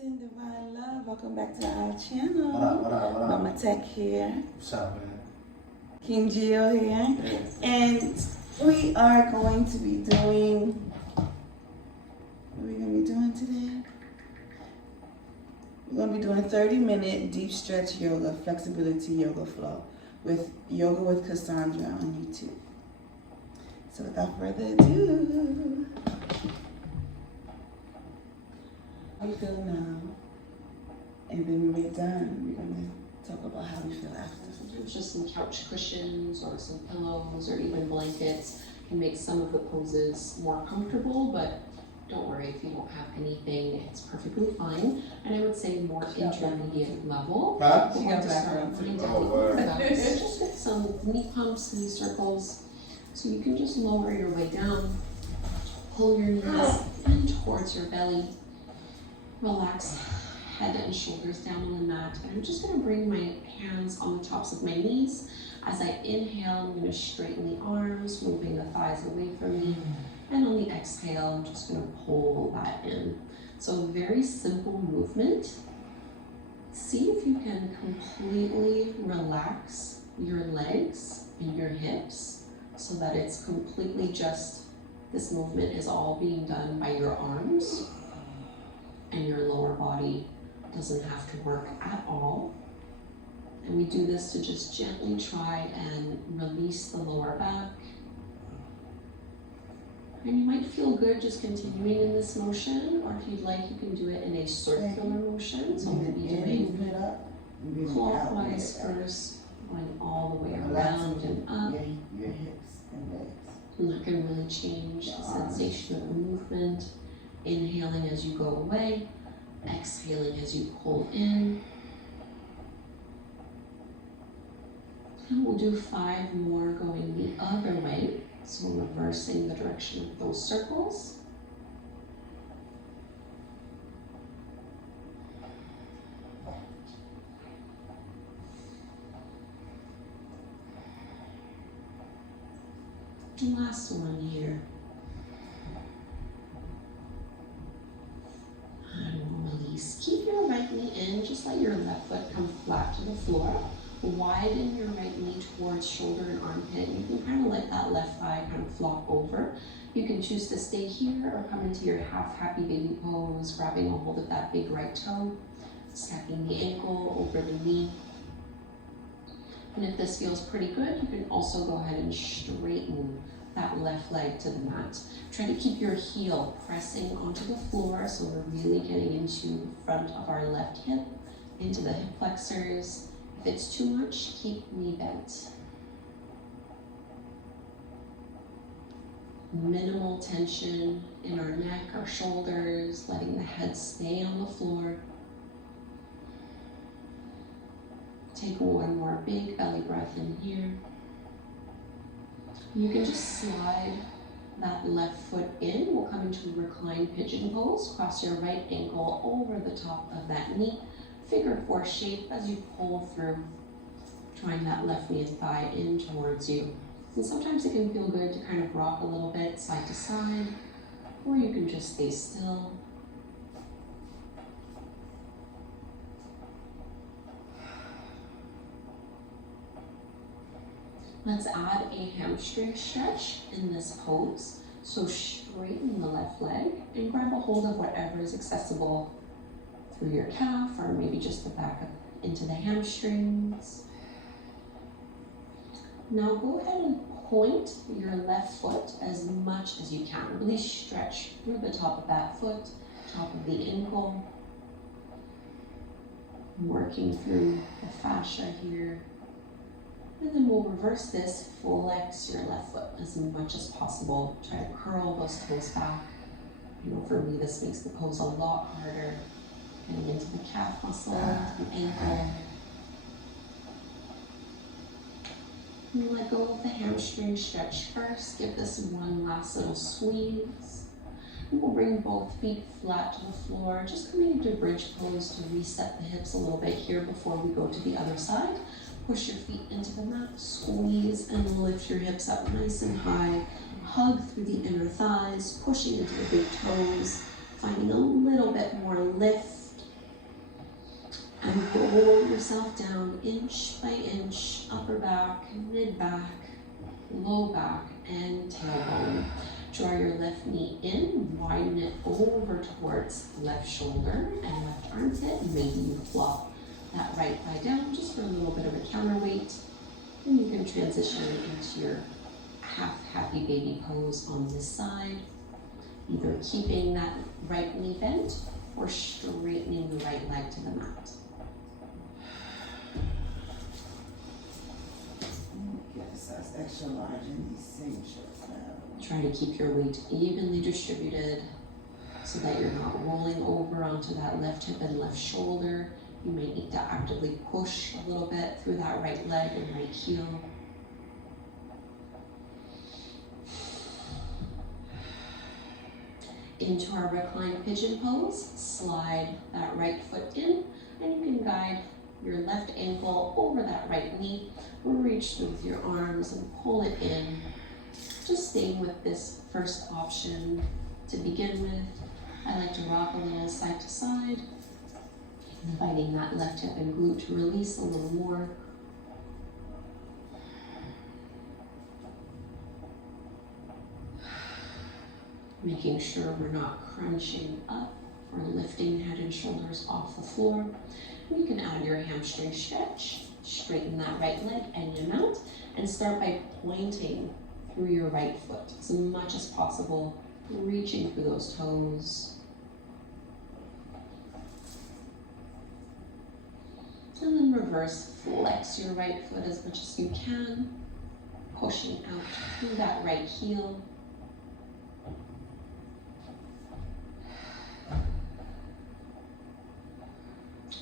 and divine love. Welcome back to our channel. What up? Mama TEC here. What's up, man? King Gio here. Yeah. And we are going to be doing, what are we going to be doing today? We're going to be doing 30-minute deep stretch yoga, flexibility yoga flow with Yoga with Cassandra on YouTube. So without further ado, how you feel now? And then when we're done, we're going to talk about how we feel after. Sometimes just some couch cushions or some pillows or even blankets can make some of the poses more comfortable, but don't worry if you don't have anything, it's perfectly fine. And I would say more intermediate level. Huh? She got background too. Just get some knee pumps and circles. So you can just lower your way down, pull your knees in towards your belly, relax head and shoulders down on the mat. And I'm just gonna bring my hands on the tops of my knees. As I inhale, I'm gonna straighten the arms, moving the thighs away from me. And on the exhale, I'm just gonna pull that in. So very simple movement. See if you can completely relax your legs and your hips so that it's completely just, this movement is all being done by your arms and your lower body doesn't have to work at all. And we do this to just gently try and release the lower back. And you might feel good just continuing in this motion, or if you'd like, you can do it in a circular motion. So maybe doing clockwise first, going all the way around and up. Your hips and legs. And that can really change the sensation of the movement. Inhaling as you go away, exhaling as you pull in. And we'll do 5 more going the other way. So reversing the direction of those circles. And last one here. And we'll release. Keep your right knee in, just let your left foot come flat to the floor. Widen your right knee towards shoulder and armpit. You can kind of let that left thigh kind of flop over. You can choose to stay here or come into your half happy baby pose, grabbing a hold of that big right toe, stepping the ankle over the knee. And if this feels pretty good, you can also go ahead and straighten that left leg to the mat. Try to keep your heel pressing onto the floor, so we're really getting into the front of our left hip, into the hip flexors. If it's too much, keep knee bent. Minimal tension in our neck, our shoulders, letting the head stay on the floor. Take one more big belly breath in here. You can just slide that left foot in. We'll come into a reclined pigeon pose. Cross your right ankle over the top of that knee. Figure 4 shape as you pull through, drawing that left knee and thigh in towards you. And sometimes it can feel good to kind of rock a little bit side to side, or you can just stay still. Let's add a hamstring stretch in this pose. So straighten the left leg and grab a hold of whatever is accessible through your calf, or maybe just the back up into the hamstrings. Now go ahead and point your left foot as much as you can. Really stretch through the top of that foot, top of the ankle. Working through the fascia here. And then we'll reverse this, flex your left foot as much as possible. Try to curl those toes back. You know, for me, this makes the pose a lot harder. Getting into the calf muscle, the ankle. And let go of the hamstring stretch first. Give this one last little squeeze. And we'll bring both feet flat to the floor. Just coming into bridge pose to reset the hips a little bit here before we go to the other side. Push your feet into the mat, squeeze and lift your hips up nice and high. Hug through the inner thighs, pushing into the big toes, finding a little bit more lift yourself down inch by inch, upper back, mid back, low back, and tailbone. Draw your left knee in, widen it over towards left shoulder and left armpit. Maybe you flop that right thigh down just for a little bit of a counterweight. And you can transition into your half happy baby pose on this side, either keeping that right knee bent or straightening the right leg to the mat. Yes, that's extra large in these same shorts now. Try to keep your weight evenly distributed so that you're not rolling over onto that left hip and left shoulder. You may need to actively push a little bit through that right leg and right heel. Into our reclined pigeon pose, slide that right foot in, and you can guide your left ankle over that right knee. Reach through with your arms and pull it in. Just staying with this first option to begin with. I like to rock a little side to side, inviting that left hip and glute to release a little more. Making sure we're not crunching up or lifting head and shoulders off the floor. You can add your hamstring stretch, straighten that right leg any amount, and start by pointing through your right foot as much as possible, reaching through those toes. And then reverse, flex your right foot as much as you can, pushing out through that right heel.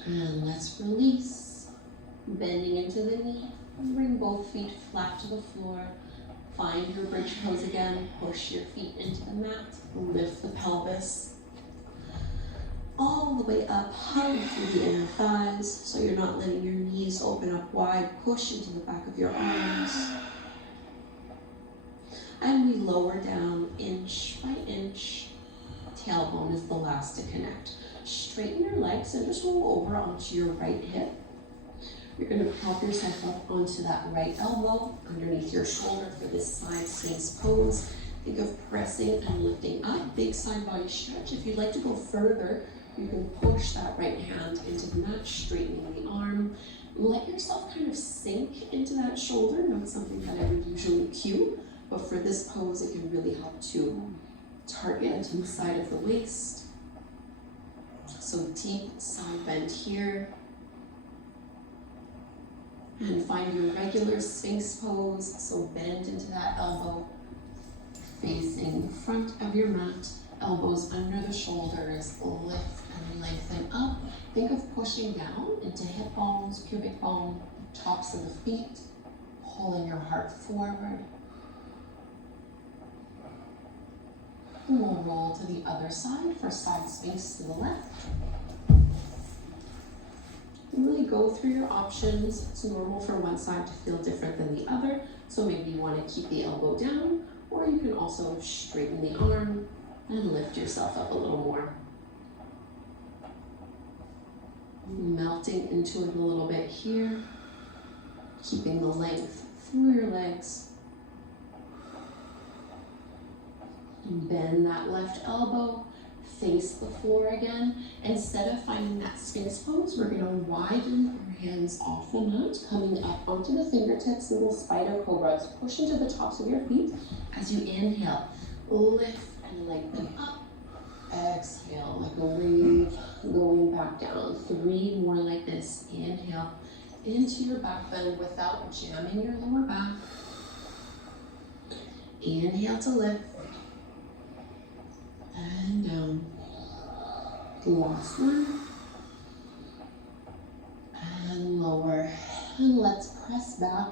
And let's release, bending into the knee, bring both feet flat to the floor. Find your bridge pose again, push your feet into the mat, lift the pelvis. All the way up, hug through the inner thighs, so you're not letting your knees open up wide, push into the back of your arms. And we lower down inch by inch. Tailbone is the last to connect. Straighten your legs and just roll over onto your right hip. You're going to prop yourself up onto that right elbow underneath your shoulder for this side sphinx pose. Think of pressing and lifting up, big side body stretch. If you'd like to go further, you can push that right hand into the mat, straightening the arm. Let yourself kind of sink into that shoulder, not something that I would usually cue, but for this pose, it can really help to target the side of the waist. So deep side bend here. And find your regular sphinx pose. So bend into that elbow, facing the front of your mat, elbows under the shoulders, lift and lengthen up. Think of pushing down into hip bones, pubic bone, tops of the feet, pulling your heart forward. And we'll roll to the other side for side sphinx to the left. Really go through your options. It's normal for one side to feel different than the other, so maybe you want to keep the elbow down, or you can also straighten the arm and lift yourself up a little more. Melting into it a little bit here, keeping the length through your legs. Bend that left elbow, face the floor again. Instead of finding that sphinx pose, we're going to widen our hands off the mat, coming up onto the fingertips, little spider cobras. Push into the tops of your feet as you inhale. Lift and lengthen up. Exhale like a wave, going back down. 3 more like this. Inhale into your back bend without jamming your lower back. Inhale to lift. And down. Last one. And lower. And let's press back.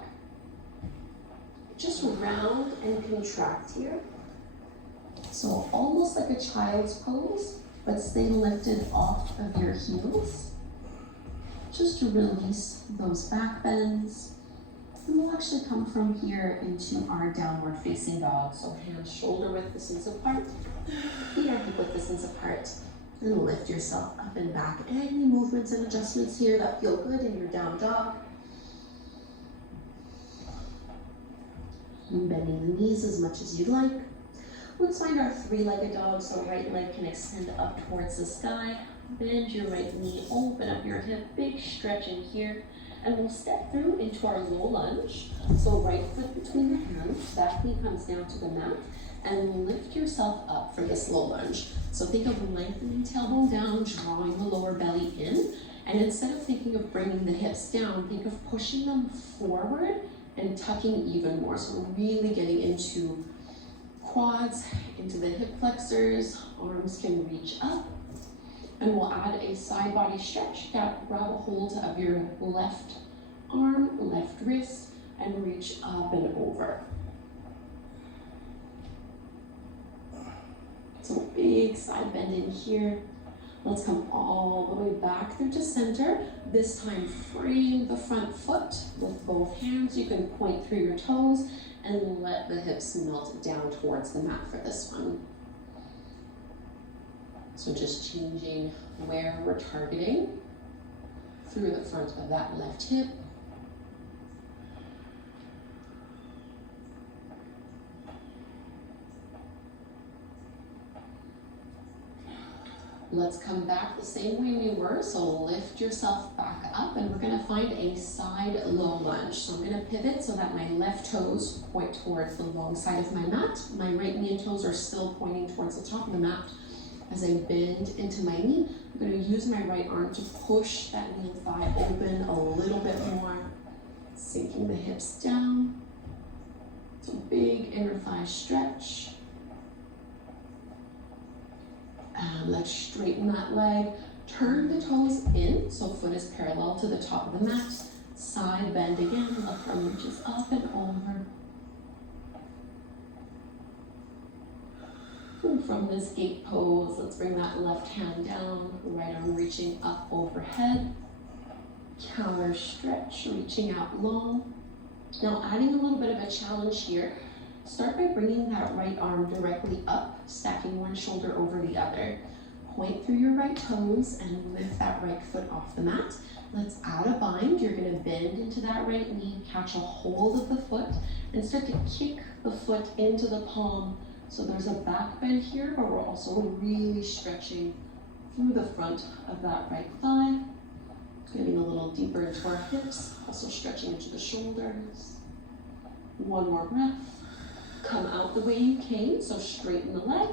Just round and contract here. So almost like a child's pose, but stay lifted off of your heels. Just to release those back bends. And we'll actually come from here into our downward facing dog. So hands shoulder width distance apart, feet are hip width distance apart. And lift yourself up and back. Any movements and adjustments here that feel good in your down dog. And bending the knees as much as you'd like. Let's find our three-legged dog, so right leg can extend up towards the sky. Bend your right knee, open up your hip, big stretch in here. And we'll step through into our low lunge. So right foot between the hands, back knee comes down to the mat. And lift yourself up for this low lunge. So think of lengthening tailbone down, drawing the lower belly in. And instead of thinking of bringing the hips down, think of pushing them forward and tucking even more. So we're really getting into quads, into the hip flexors. Arms can reach up. And we'll add a side body stretch. Grab a hold of your left arm, left wrist, and reach up and over. So big side bend in here. Let's come all the way back through to center. This time frame the front foot with both hands. You can point through your toes and let the hips melt down towards the mat for this one. So just changing where we're targeting through the front of that left hip. Let's come back the same way we were. So lift yourself back up and we're gonna find a side low lunge. So I'm gonna pivot so that my left toes point towards the long side of my mat. My right knee and toes are still pointing towards the top of the mat. As I bend into my knee, I'm gonna use my right arm to push that knee and thigh open a little bit more, sinking the hips down. So big inner thigh stretch. And let's straighten that leg. Turn the toes in, so foot is parallel to the top of the mat. Side bend again, left arm reaches up and over. And from this gate pose, let's bring that left hand down, right arm reaching up overhead. Counter stretch, reaching out long. Now adding a little bit of a challenge here. Start by bringing that right arm directly up, stacking one shoulder over the other. Point through your right toes and lift that right foot off the mat. Let's add a bind. You're gonna bend into that right knee, catch a hold of the foot, and start to kick the foot into the palm. So there's a back bend here, but we're also really stretching through the front of that right thigh. Getting a little deeper into our hips, also stretching into the shoulders. One more breath. Come out the way you came, so straighten the leg,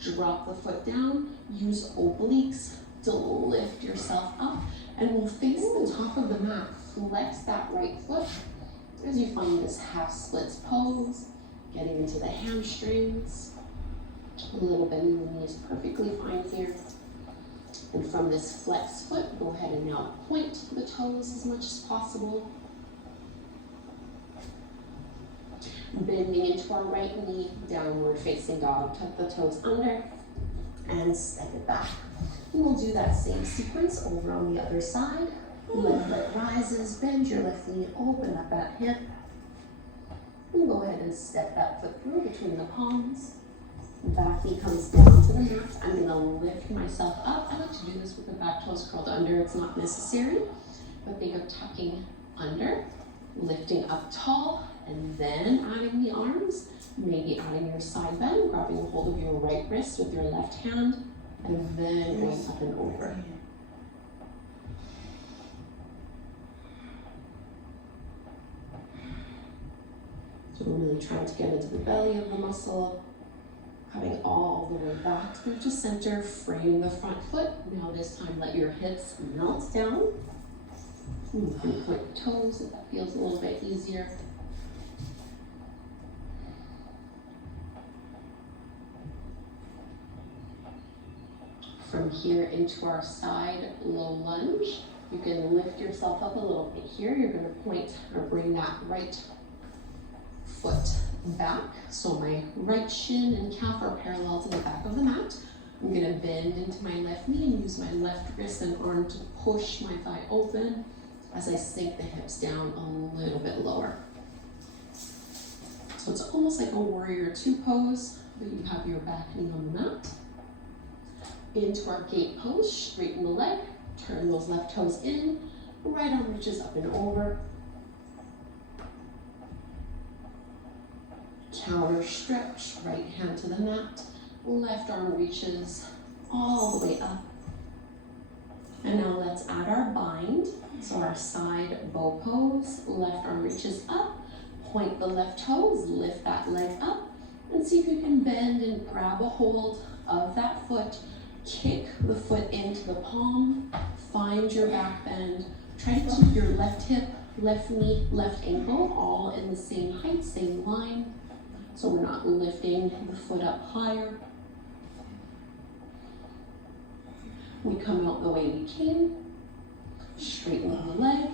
drop the foot down, use obliques to lift yourself up, and we'll face the top of the mat. Flex that right foot as you find this half splits pose, getting into the hamstrings. A little bend in the knee is perfectly fine here. And from this flex foot, go ahead and now point the toes as much as possible. Bending into our right knee, downward facing dog. Tuck the toes under and step it back. And we'll do that same sequence over on the other side. Left leg rises, bend your left knee, open up that hip. And go ahead and step that foot through between the palms. Back knee comes down to the mat. I'm gonna lift myself up. I like to do this with the back toes curled under. It's not necessary, but think of tucking under, lifting up tall, and then adding the arms, maybe adding your side bend, grabbing a hold of your right wrist with your left hand, and then going up and over. So we're really trying to get into the belly of the muscle, coming all the way back through to center, frame the front foot. Now this time let your hips melt down. You can point the toes if that feels a little bit easier. From here into our side low lunge, you can lift yourself up a little bit here. You're going to point or bring that right foot back. So my right shin and calf are parallel to the back of the mat. I'm going to bend into my left knee and use my left wrist and arm to push my thigh open as I sink the hips down a little bit lower. So it's almost like a warrior two pose, but you have your back knee on the mat. Into our gate pose, straighten the leg, turn those left toes in, right arm reaches up and over. Counter stretch, right hand to the mat, left arm reaches all the way up. And now let's add our bind. So our side bow pose, left arm reaches up, point the left toes, lift that leg up, and see if you can bend and grab a hold of that foot. Kick the foot into the palm, find your back bend. Try to keep your left hip, left knee, left ankle all in the same height, same line. So we're not lifting the foot up higher. We come out the way we came, straighten the leg,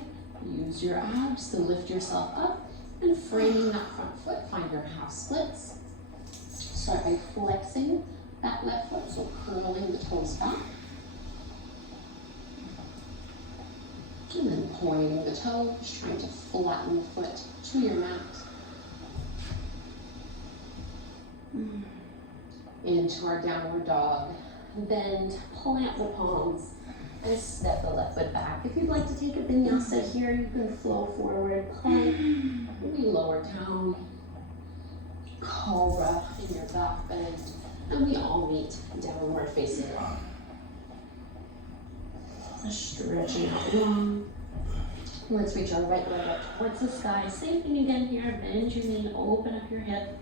use your abs to lift yourself up, and framing that front foot, find your half splits. Start by flexing that left foot, so curling the toes back. And then pointing the toes, trying to flatten the foot to your mat. Into our downward dog. Bend, plant the palms, and step the left foot back. If you'd like to take a vinyasa here, you can flow forward, plank, maybe lower down, cobra in your back bend, and we all meet downward facing dog. Stretching out long. Let's reach our right leg up towards the sky. Same thing again here, bend your knee, open up your hip.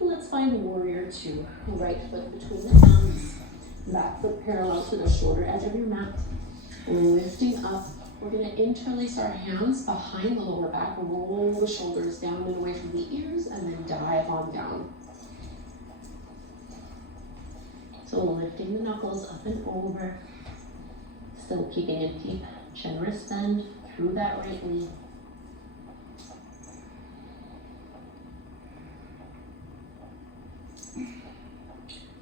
Let's find warrior two. Right foot between the hands, back foot parallel to the shoulder edge of your mat. Lifting up, we're going to interlace our hands behind the lower back, roll the shoulders down and away from the ears, and then dive on down. So lifting the knuckles up and over, still keeping a deep, generous bend through that right knee.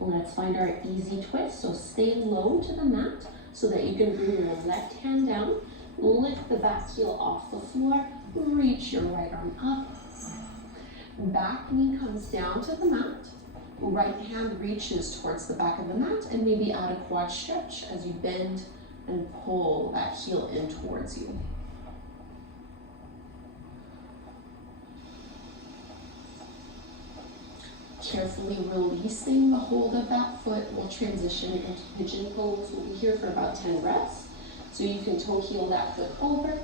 Let's find our easy twist. So stay low to the mat so that you can bring your left hand down, lift the back heel off the floor, reach your right arm up. Back knee comes down to the mat. Right hand reaches towards the back of the mat, and maybe add a quad stretch as you bend and pull that heel in towards you. Carefully releasing the hold of that foot, we'll transition into pigeon pose. We'll be here for about 10 breaths. So you can toe heel that foot over,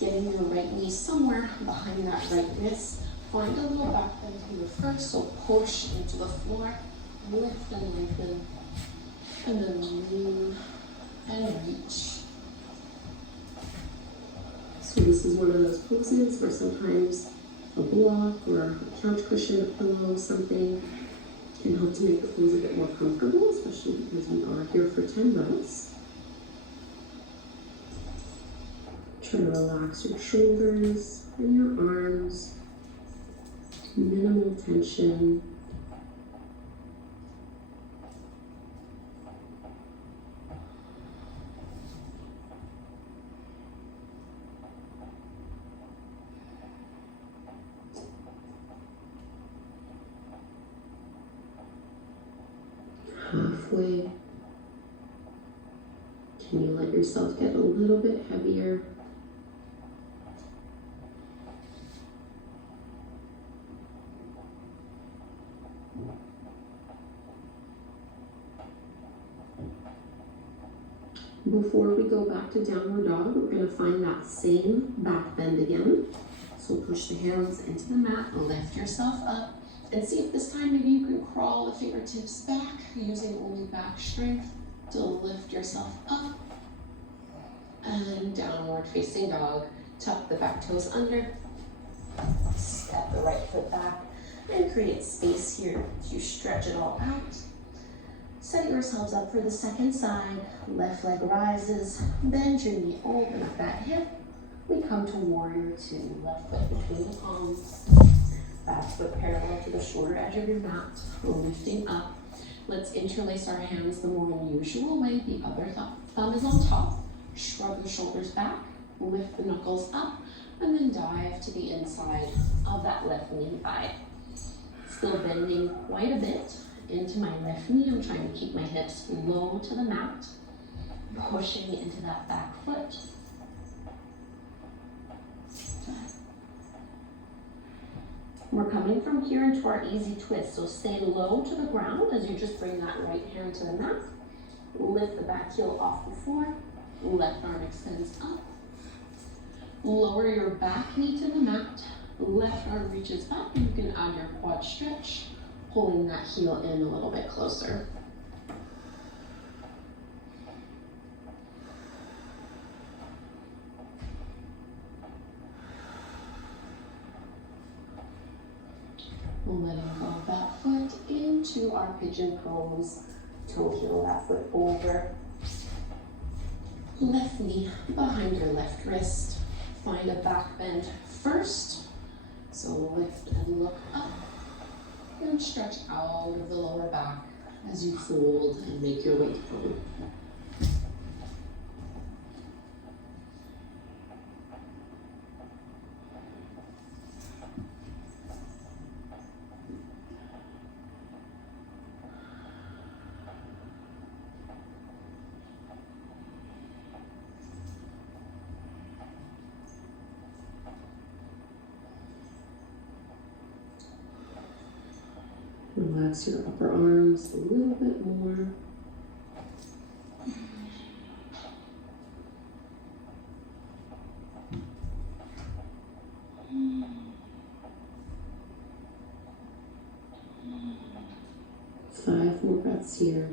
getting your right knee somewhere behind that right wrist. Find a little back bend here first, so push into the floor, lift and lengthen, and then lean and reach. So this is one of those poses where sometimes a block or a couch cushion, a pillow, something can help to make the pose a bit more comfortable, especially because we are here for 10 breaths. Try to relax your shoulders and your arms. Minimal tension. Halfway. Can you let yourself get a little bit heavier? Before we go back to downward dog, we're going to find that same back bend again. So push the hands into the mat, lift yourself up, and see if this time maybe you can crawl the fingertips back using only back strength to lift yourself up. And downward facing dog, tuck the back toes under, step the right foot back, and create space here to stretch it all out. Set yourselves up for the second side. Left leg rises, bend your knee, open up that hip. We come to warrior two, left foot between the palms. Back foot parallel to the shoulder edge of your mat, lifting up. Let's interlace our hands the more unusual way. The other thumb is on top. Shrug the shoulders back, lift the knuckles up, and then dive to the inside of that left knee thigh. Still bending quite a bit. into my left knee. I'm trying to keep my hips low to the mat, pushing into that back foot. We're coming from here into our easy twist, so stay low to the ground as you just bring that right hand to the mat. Lift the back heel off the floor, left arm extends up. Lower your back knee to the mat, left arm reaches up, and you can add your quad stretch, pulling that heel in a little bit closer. Letting go of that foot into our pigeon pose. Toe heel that foot over. Left knee behind your left wrist. Find a back bend first. So lift and look up. And stretch out of the lower back as you fold and make your way down. Relax your upper arms a little bit more. Five more breaths here.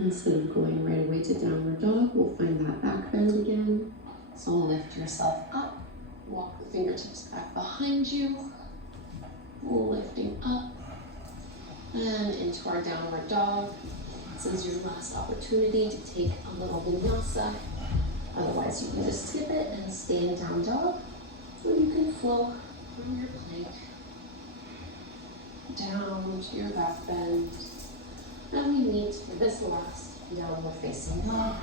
Instead of going right away to downward dog, we'll find that back bend again. So lift yourself up, walk the fingertips back behind you, lifting up, and into our downward dog. This is your last opportunity to take a little vinyasa. Otherwise, you can just skip it and stay in down dog, or you can flow from your plank down to your back bend. And we meet for this last downward facing dog,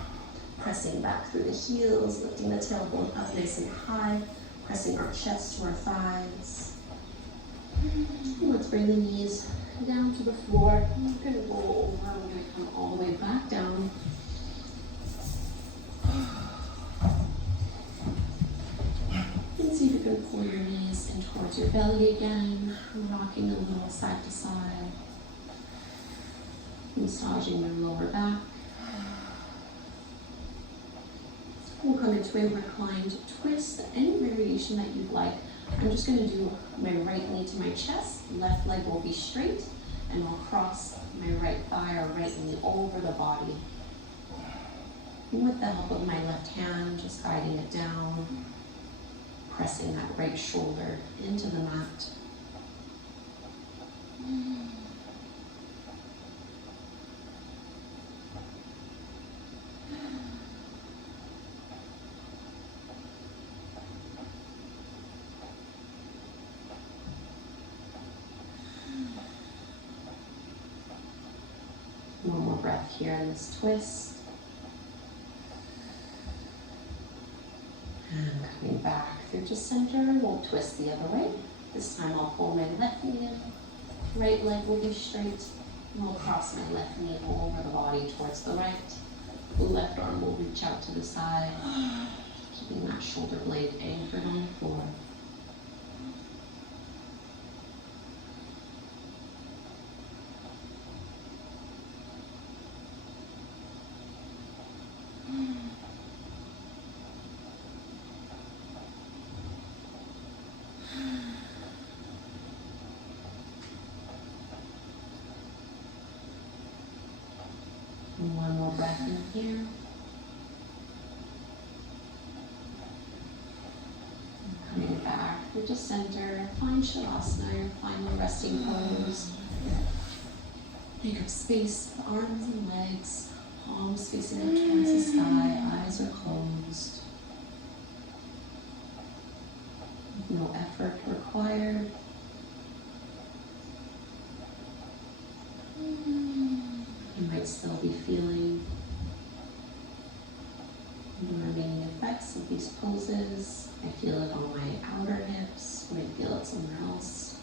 pressing back through the heels, lifting the tailbone up nice and high, pressing our chest to our thighs. And let's bring the knees down to the floor. You can roll over. We're going to come all the way back down. And see if you can pull your knees in towards your belly again, rocking a little side to side. Massaging your lower back. We'll come into a reclined twist, any variation that you'd like. I'm just going to do my right knee to my chest, left leg will be straight, and I'll cross my right thigh or right knee over the body. And with the help of my left hand, just guiding it down, pressing that right shoulder into the mat. One more breath here in this twist. And coming back through to center, we'll twist the other way. This time I'll pull my left knee in, right leg will be straight, and I'll cross my left knee over the body towards the right. The left arm will reach out to the side, keeping that shoulder blade anchored on the floor. One more breath in here. And coming back through to center, find Shavasana, your final resting pose. Make up space for arms and legs, palms facing up towards the sky, eyes are closed. No effort required. might still be feeling the remaining effects of these poses. I feel it on my outer hips, but I feel it somewhere else.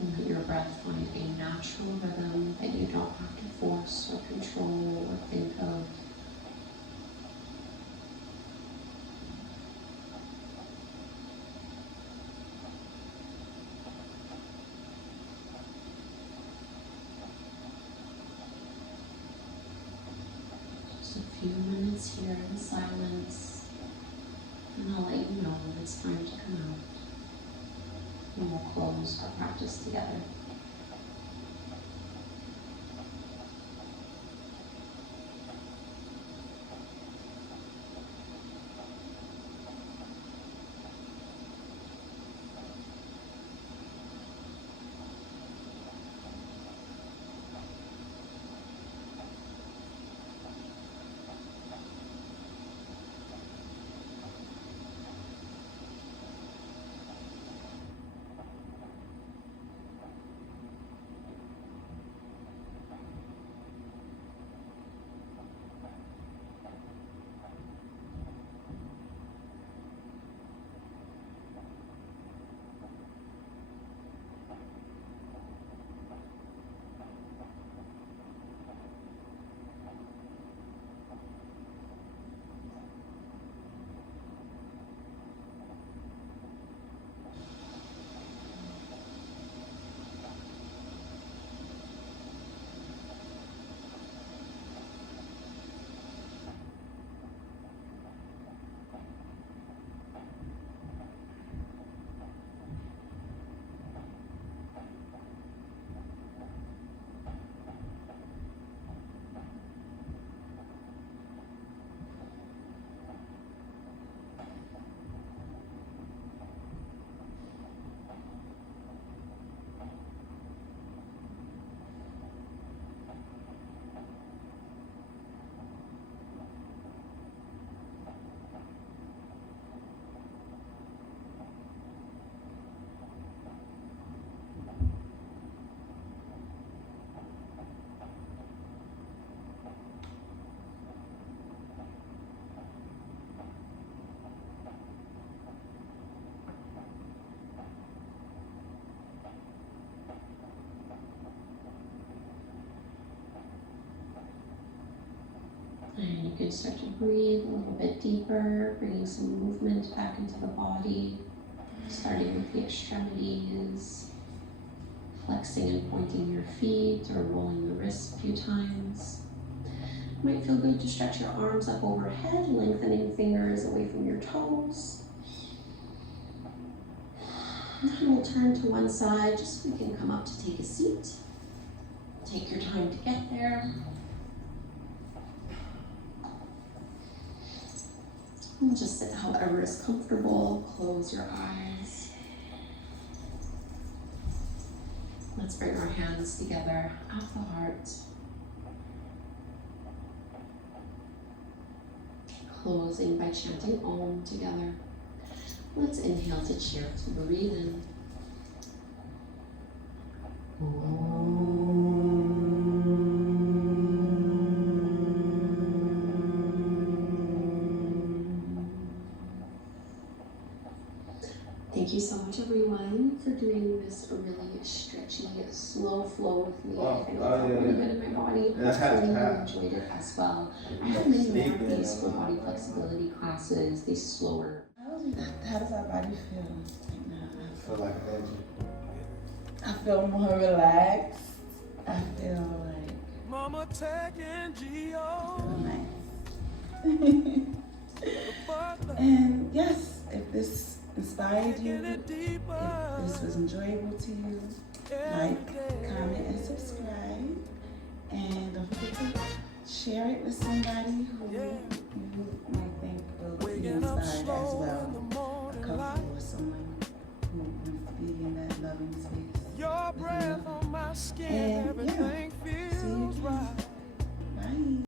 And let your breath find a natural rhythm that you don't have to force or control or think of. Just a few minutes here in silence, and I'll let you know when it's time to come out. And we'll close our practice together. And you can start to breathe a little bit deeper, bringing some movement back into the body, starting with the extremities, flexing and pointing your feet or rolling the wrists a few times. It might feel good to stretch your arms up overhead, lengthening fingers away from your toes. And then we'll turn to one side just so we can come up to take a seat. Take your time to get there. And just sit however is comfortable. Close your eyes. Let's bring our hands together at the heart. Closing by chanting Om together. Let's inhale to cheer, to breathe in. Thank you so much, everyone, for doing this really stretchy, slow flow with me. I feel it really good in my body. I really enjoyed it as well. I have many more of these full body flexibility classes, these slower. How does our body feel right now? I feel like energy. I feel more relaxed. I feel like Mama TEC Gio. nice. And yes, if this inspired you, if this was enjoyable to you, like, comment, and subscribe. And don't forget to share it with somebody who you might think will be inspired as well. A couple or someone who wants to be in that loving space. Your breath on my skin, And everything yeah, see you feels again. right. Bye.